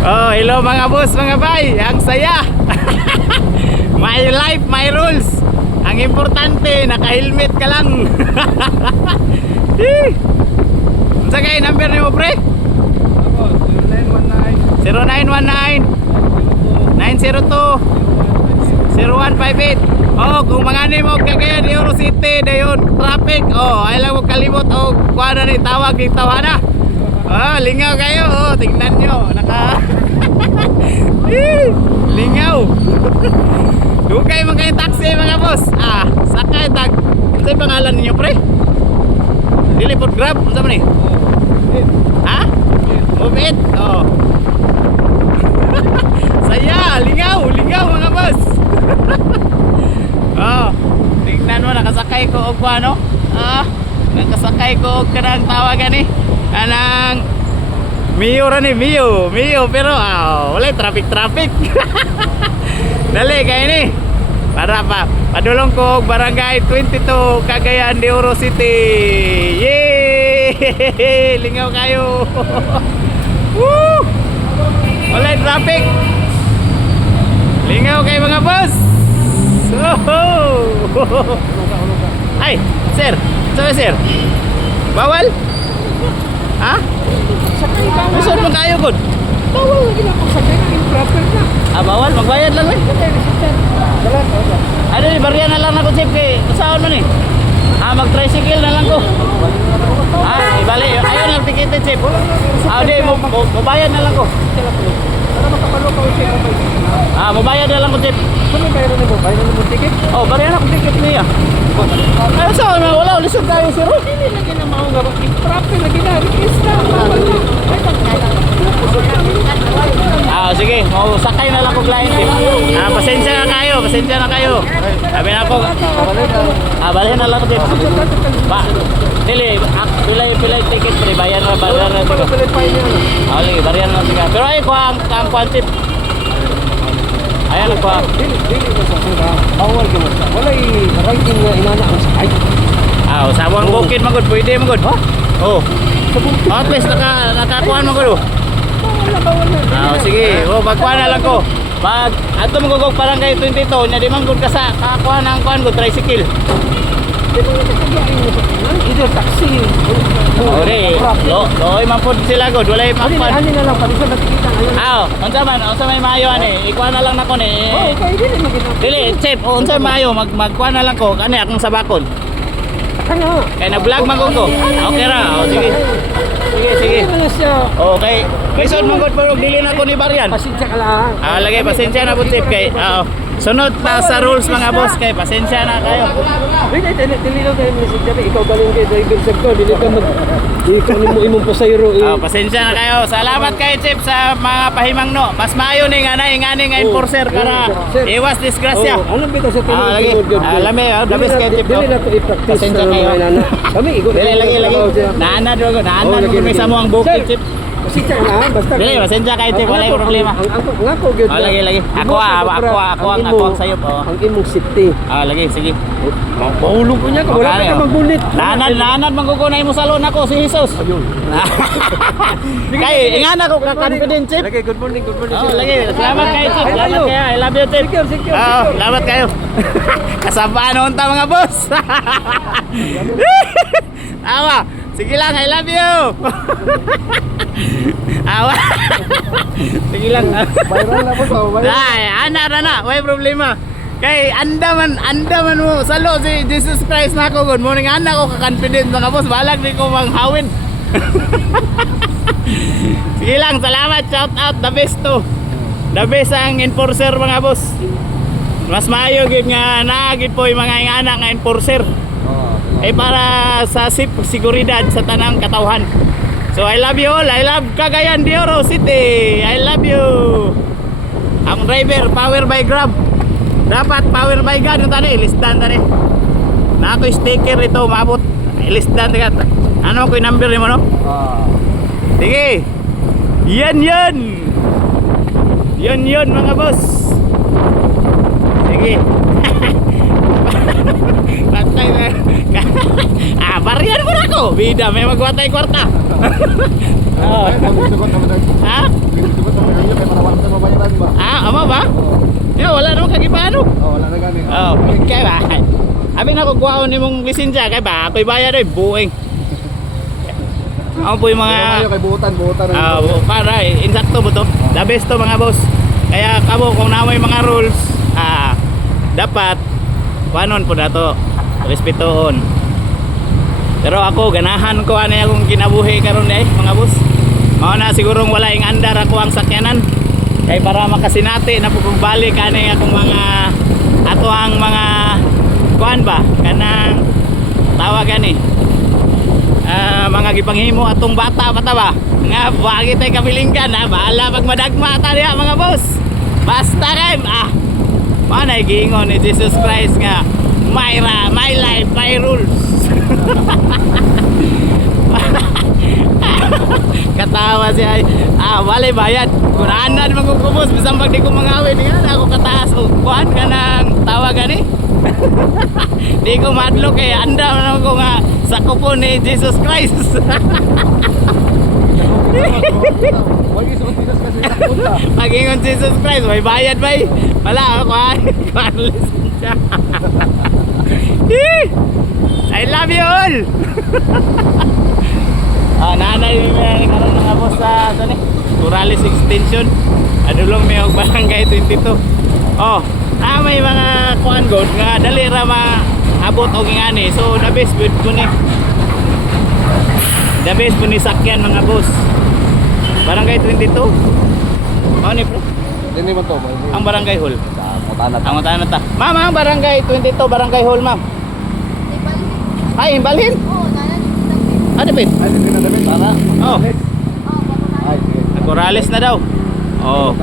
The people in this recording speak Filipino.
Oh, hello mga boss, mga bay. Ang saya. My life, my rules. Ang importante, naka-helmet ka lang. Unsa kay number niyo, pre? 0919 902 0158. Oh, kung mangani mo kagayan Euro City dayon traffic. Oh, ay lang mo kalimot oh, kuha na ni tawag ni tawana. Oh, lingaw kayo. Oh, tingnan nyo. Lingaw. Dugay man kayo taxi mga boss. Ah, sakay tag. Ano pangalan ninyo, pre? Dili pod Grab, unsa man ni? Ha? Move it. Oh. Saya, lingaw mga boss. Oh, tingnan mo nakasakay ko og ano? Ah, nakasakay ko og kanang tawagan ni. Anang Mio ra ni Mio pero wala traffic. Dali kay ni. Para pa padulong ko og barangay 22 Cagayan de Oro City. Yay! Lingaw kayo. Woo! Wala traffic. Lingaw kayo mga boss. Ay, sir. Sorry sir. Bawal? Ha? Sakay ka na. Gusto mo kayo good? Bawal lagi na kung sakay na improper na. Ah, bawal? Magbayad lang eh. Dalan. Ano ni, barya na lang ako chip kay saan man eh. Ah, mag-tricycle na lang ko. Ah, ibali. Ayaw na ticket chip. Ah, di, mabayad na lang ko. Para makapalo ka ulit ang may ticket. Ah, mabayad na lang ko chip. Kung may bayaran mo, bayaran mo ticket. Oh, barya na akong ticket niya. Ay, saan man? Wala, lisod tayo sir. Hindi lagi na mao nga improper lagi na. Release na. Bawal na. Ah, sige. Mau sakay na lang ko client chip. Ah, pasensya na kayo. Sabi na ako. Ah, balik na lang ko chip. Ba, dili, pilay ticket pre, bayan na Para ticket. verify niya. Ah, lagi, barya na lang ticket. Pero ay ko ang chip. Ayan ko. Dili ko sa sila. Bawal ka mo. Wala i-writing nga inana ang sakay. Ah, sabang bukid magud, pwede magud. Oh. Sa bukid. At least nakakuan magud. Bawal na. Ah, sige. Oh, magkuan na lang ko. Pag ato magugog barangay 22, nya di man gud ka sa kakuan ang kuan ko tricycle. Di ba nakagain mo sa kanan? Either taxi. Ore, loy man pud sila gud, walay makpan. Ani na lang pati sa nakikita ngayon. Ah, unsa man maayo ani? Ikuan na lang nako ni. Oh, okay, dili magina. Dili, chip, unsa maayo magkuan na lang ko kani akong sabakon. Kanya. Kay na-vlog man ko. Okay ra. Oh, sige. Sige. Ano siya? Okay. Lisod man gud pero dili na ko ni Baryan. Pasensya ka lang. Ah, lagi pasensya na po chip kay sunod ta sa rules mga boss kay pasensya na kayo. Wait, dili lang tayo message dyan. Ikaw galing kay driver sa ko. Dili ka mag... Ikaw ni mo imong pasayro. Pasensya na kayo. Salamat kay chip sa mga pahimang no. Mas maayo ni ingani nga enforcer para iwas disgrasya. Anong bitaw sa tulong? Lagi. Lami, dabis kay chip. Dili na ko i-practice. Pasensya kayo. Kami, ikot. Dili lagi. Naanad mo sa mo ang bukid chip. Pasensya ka lang. Basta. Dili, pasensya kay chip. Wala yung problema. Ang ako, good. Lagi. Ako ang sayop. Ang imong safety. Lagi, sige. Mahulog ko niya ka. Wala ka magbulit. Naanad mangkukunay mo sa loan ako si Jesus. Ayun. Kay ingana ko ka-confident chip. Lagi, good morning. Oh, lagi. Salamat kayo, Chip. Salamat kayo. I love you, Chip. Secure. Salamat kayo. Kasabaan noon ta mga boss. Awa. Sige lang, I love you. Awa. Sige lang. Viral na po sa Ay, ana. May problema. Kay anda man mo salo si Jesus Christ na ako. Good morning. Ana ko ka-confident mga boss. Balag di ko manghawin. Sige lang, salamat. Shout out, the best to. The best ang enforcer mga boss. Mas maayo gid nga naagid po yung mga ingana nga enforcer. Para sa seguridad sa tanang katawhan. So I love you all. I love Cagayan de Oro City. I love you. Ang driver, power by Grab. Dapat power by God yung tani, listan tani. Na ako sticker ito, maabot. Listan tigat. Ano ko yung number mo no? Sige. Yan mga boss. Sige. Patay na. Baryan mo na ako. Bida, may magwatay kwarta. Ha? wala naman kagibano. Oh, wala na gani. Oh, kaya ba? Abi na ko kuwaon nimong lisensya kay ba ako'y bayad oy bueng. Ako po yung Mga mga kay buutan. para insakto mo to. The best to mga boss. Kaya kamo kung namoy mga rules, dapat kuanon po nato, respetuhon. Pero ako ganahan ko ani akong kinabuhi karon mga boss. Mao na sigurong wala ing andar ako ang sakyanan. Kay para makasinati na pugog balik ani akong mga ato ang mga kuan ba kanang tawag ani mga gipanghimo atong bata ba nga wagi tay kabilingkan bahala pag madagma ta diha mga boss basta kay manay giingon ni Jesus Christ nga my life my rules. Katawa siya wala bayad kunanan magkukubos bisan pag di ko mangawin nga ako kataas o kuan ka nang tawag ani. Di ko madlo kay anda naman ko nga sa kupo ni Jesus Christ. Wagi sa Tinas kasi napunta. Pagingon Jesus Christ may bayad ba wala ako lisensya. I love you all. Nanay may karon nga boss sa ni Corrales Extension. Adulong may og barangay 22. May mga kuan god nga dali ra maabot og ingani. So the best with ko ni. The best po ni sakyan mga boss. Barangay 22. Ni bro. Dini man to. Ang barangay hall. Ang Ang ta. Ma'am, ang barangay 22 barangay hall ma'am. Ay, imbalhin. Ano ba? Ay, hindi na damit para. Oh. Ay, sige. Corrales na daw. Oh.